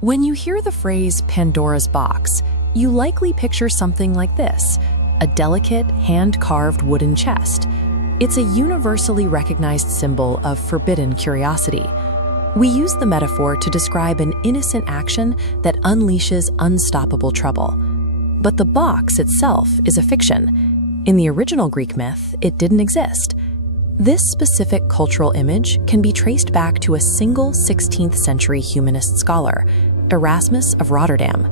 When you hear the phrase Pandora's box, you likely picture something like this: a delicate, hand-carved wooden chest. It's a universally recognized symbol of forbidden curiosity. We use the metaphor to describe an innocent action that unleashes unstoppable trouble. But the box itself is a fiction. In the original Greek myth, it didn't exist. This specific cultural image can be traced back to a single 16th century humanist scholar, Erasmus of Rotterdam.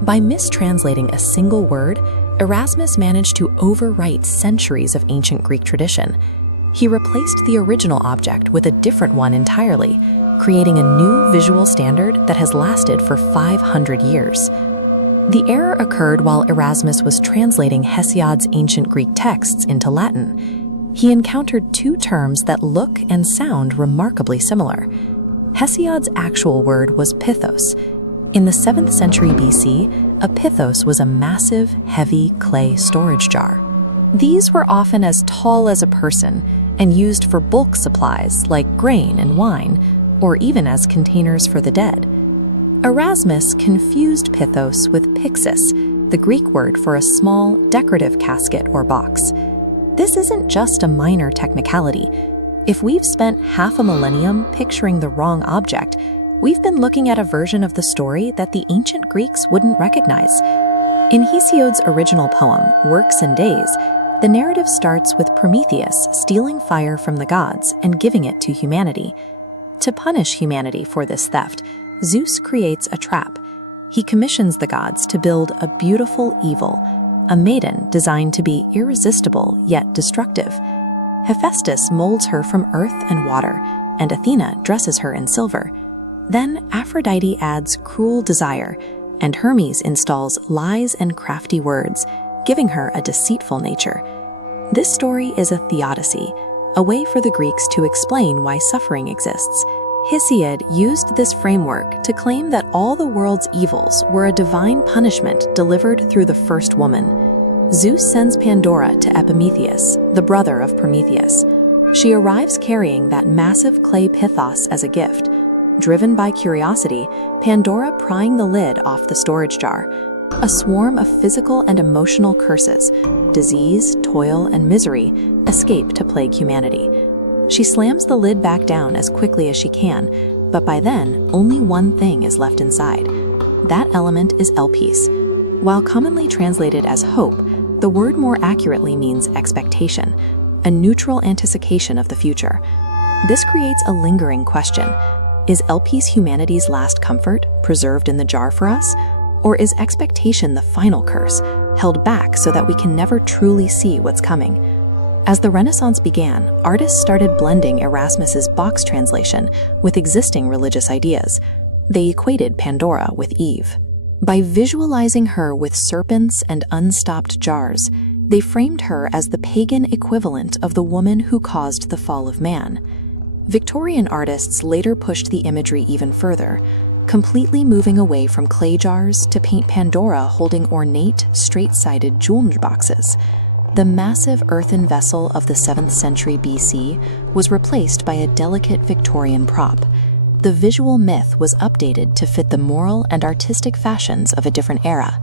By mistranslating a single word, Erasmus managed to overwrite centuries of ancient Greek tradition. He replaced the original object with a different one entirely, creating a new visual standard that has lasted for 500 years. The error occurred while Erasmus was translating Hesiod's ancient Greek texts into Latin. He encountered two terms that look and sound remarkably similar. Hesiod's actual word was pithos. In the 7th century BC, a pithos was a massive, heavy clay storage jar. These were often as tall as a person and used for bulk supplies like grain and wine, or even as containers for the dead. Erasmus confused pithos with pyxis, the Greek word for a small, decorative casket or box. This isn't just a minor technicality. If we've spent half a millennium picturing the wrong object, we've been looking at a version of the story that the ancient Greeks wouldn't recognize. In Hesiod's original poem, Works and Days, the narrative starts with Prometheus stealing fire from the gods and giving it to humanity. To punish humanity for this theft, Zeus creates a trap. He commissions the gods to build a beautiful evil, a maiden designed to be irresistible yet destructive. Hephaestus molds her from earth and water, and Athena dresses her in silver. Then Aphrodite adds cruel desire, and Hermes installs lies and crafty words, giving her a deceitful nature. This story is a theodicy, a way for the Greeks to explain why suffering exists. Hesiod used this framework to claim that all the world's evils were a divine punishment delivered through the first woman. Zeus sends Pandora to Epimetheus, the brother of Prometheus. She arrives carrying that massive clay pithos as a gift. Driven by curiosity, Pandora prying the lid off the storage jar. A swarm of physical and emotional curses, disease, toil, and misery escape to plague humanity. She slams the lid back down as quickly as she can, but by then, only one thing is left inside. That element is Elpis. While commonly translated as hope, the word more accurately means expectation, a neutral anticipation of the future. This creates a lingering question. Is Elpis humanity's last comfort, preserved in the jar for us? Or is expectation the final curse, held back so that we can never truly see what's coming? As the Renaissance began, artists started blending Erasmus's box translation with existing religious ideas. They equated Pandora with Eve. By visualizing her with serpents and unstopped jars, they framed her as the pagan equivalent of the woman who caused the fall of man. Victorian artists later pushed the imagery even further, completely moving away from clay jars to paint Pandora holding ornate, straight-sided jewel boxes. The massive earthen vessel of the 7th century BC was replaced by a delicate Victorian prop. The visual myth was updated to fit the moral and artistic fashions of a different era.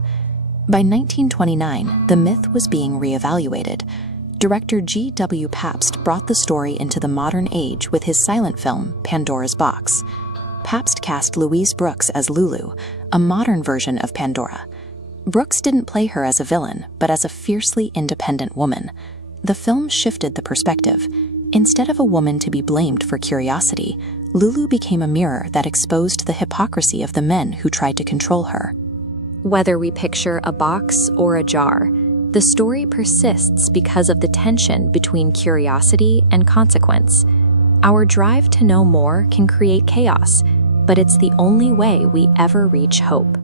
By 1929, the myth was being reevaluated. Director G.W. Pabst brought the story into the modern age with his silent film, Pandora's Box. Pabst cast Louise Brooks as Lulu, a modern version of Pandora. Brooks didn't play her as a villain, but as a fiercely independent woman. The film shifted the perspective. Instead of a woman to be blamed for curiosity, Lulu became a mirror that exposed the hypocrisy of the men who tried to control her. Whether we picture a box or a jar, the story persists because of the tension between curiosity and consequence. Our drive to know more can create chaos, but it's the only way we ever reach hope.